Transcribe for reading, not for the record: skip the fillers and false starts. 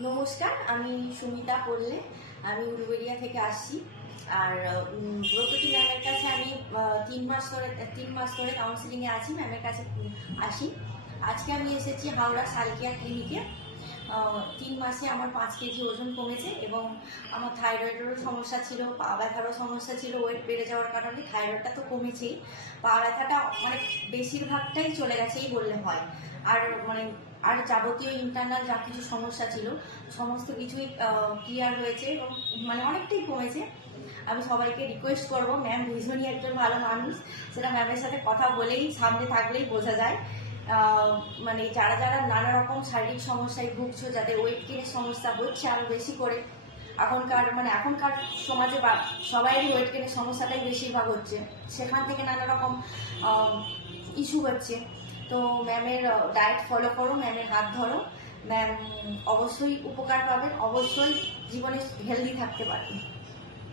নমস্কার, আমি সুমিতা পল্লে। আমি উলুবেড়িয়া থেকে আসছি। আর ব্রততী ম্যামের কাছে আমি 3 মাস ধরে কাউন্সিলিংয়ে আছি। ম্যামের কাছে আসি। আজকে আমি এসেছি হাওড়া সালকিয়া ক্লিনিকে। 3 মাসে আমার 5 কেজি ওজন কমেছে এবং আমার থাইরয়েডেরও সমস্যা ছিল, পা ব্যথারও সমস্যা ছিল। ওয়েট বেড়ে যাওয়ার কারণে থাইরয়েডটা তো কমেছেই, পা ব্যথাটা মানে বেশিরভাগটাই চলে গেছেই বললে হয়। আর মানে আর যাবতীয় ইন্টারনাল যা কিছু সমস্যা ছিল সমস্ত কিছুই ক্লিয়ার হয়েছে এবং মানে অনেকটাই কমেছে। আমি সবাইকে রিকোয়েস্ট করবো, ম্যাম ভীষণই একজন ভালো মানুষ, সেটা ম্যামের সাথে কথা বলেই সামনে থাকলেই বোঝা যায়। মানে যারা যারা নানা রকম শারীরিক সমস্যায় ভুগছো, যাদের ওয়েট গেনের সমস্যা হচ্ছে আরও বেশি করে, এখনকার সমাজে বা সবাইয়েরই ওয়েট গেনের সমস্যাটাই বেশিরভাগ হচ্ছে, সেখান থেকে নানা রকম ইস্যু হচ্ছে। তো ম্যামের ডায়েট ফলো করো, ম্যামের হাত ধরো, ম্যাম অবশ্যই উপকার পাবেন, অবশ্যই জীবনে হেলদি থাকতে পারবেন।